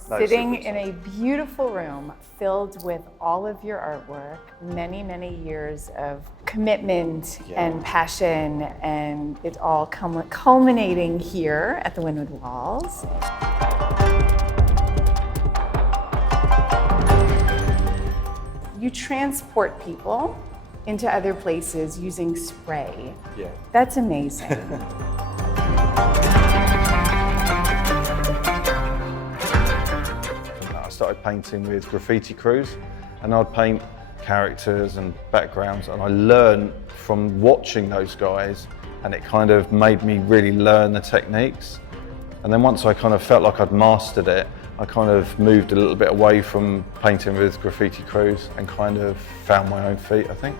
sitting in a beautiful room filled with all of your artwork, many, many years of commitment and passion, and it all culminating here at the Wynwood Walls. You transport people into other places using spray. Yeah. That's amazing. I started painting with graffiti crews, and I'd paint characters and backgrounds, and I learned from watching those guys, and it kind of made me really learn the techniques. And then once I kind of felt like I'd mastered it, I kind of moved a little bit away from painting with graffiti crews and kind of found my own feet, I think.